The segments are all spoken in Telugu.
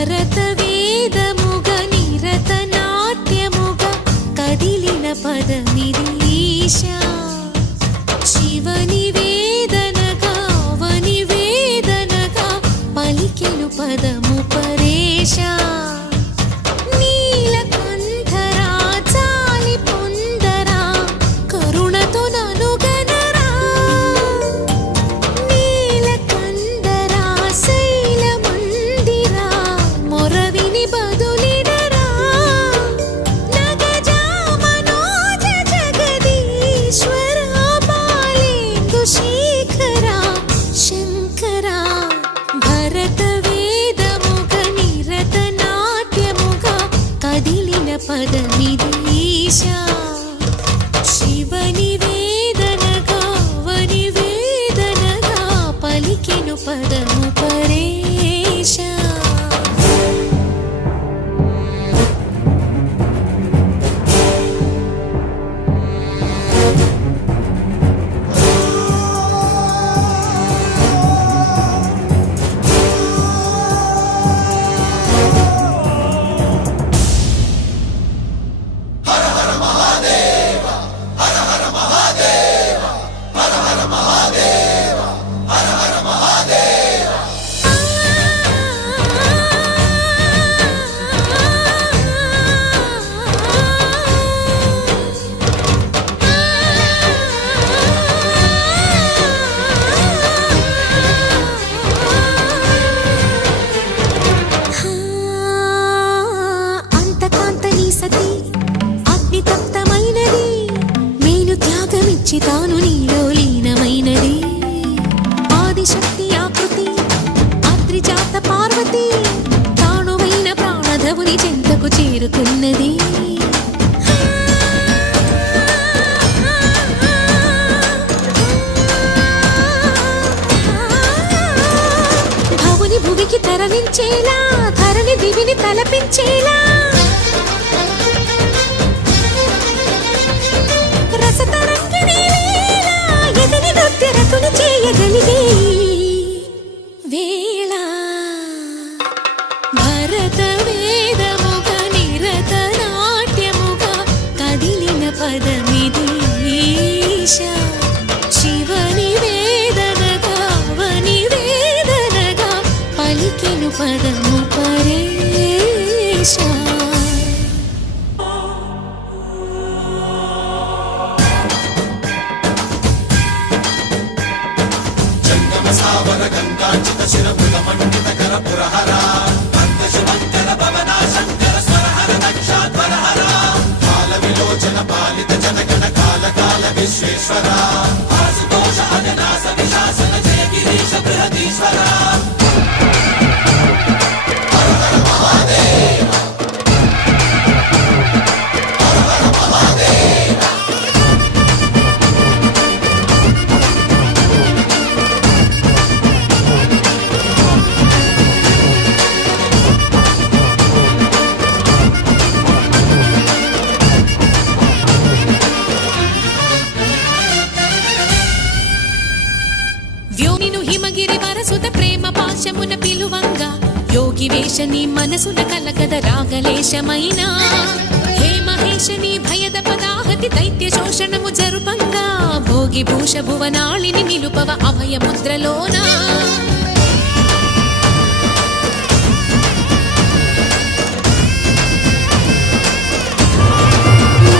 భరత వేదముగ నిరత నాట్యముగ కదిలిన పదమిది ఈశా శివని వేదనగా అవని వేదనగా పలికెను పదము పరేశా పదమిది ఈశా శివని వేదనగా అవని వేదనగా పలికెను పదము పరేశా తాను నీలో లీనమైనది ఆదిశక్తి ఆకృతి అద్రిజాత పార్వతి తానువైన ప్రాణధవుని చెంతకు చేరుతున్నది భవుని భువికి తరలించేలా ధరణి దివిని తలపించేలా చేయగలిగే వేళ భరత వేదముగ నిరత నాట్యముగ కదిలిన పదమిది ఈశా శివని వేదనగా అవని వేదనగా పలికెను పదము పరేశా సావర గంగాచిత శిరమృగ మండిత కర పురహర అంతశమంకర భవన శంకర స్వరహర దక్షాధ్వరహర కాల విలోచన పాలిత జనగణ కాల కాల విశ్వేశ్వర ఆశుతోష అజనాస విశాసన జయ గిరీశ బృహదీశ్వర హర హర మహాదేవ హర హర మహాదేవ వరసుత ప్రేమ పాశమున పిలువంగా యోగి వేషని మనసున కలగద రాగలేశమైనా హే మహేశని భయద పదాహతి దైత్య శోషణము జరుపంగా భోగి భూష భువనాళిని నిలుపవ అభయ ముద్రలోనా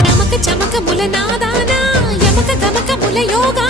చమక చమక ముల నాదానా యమక గమక ముల యోగా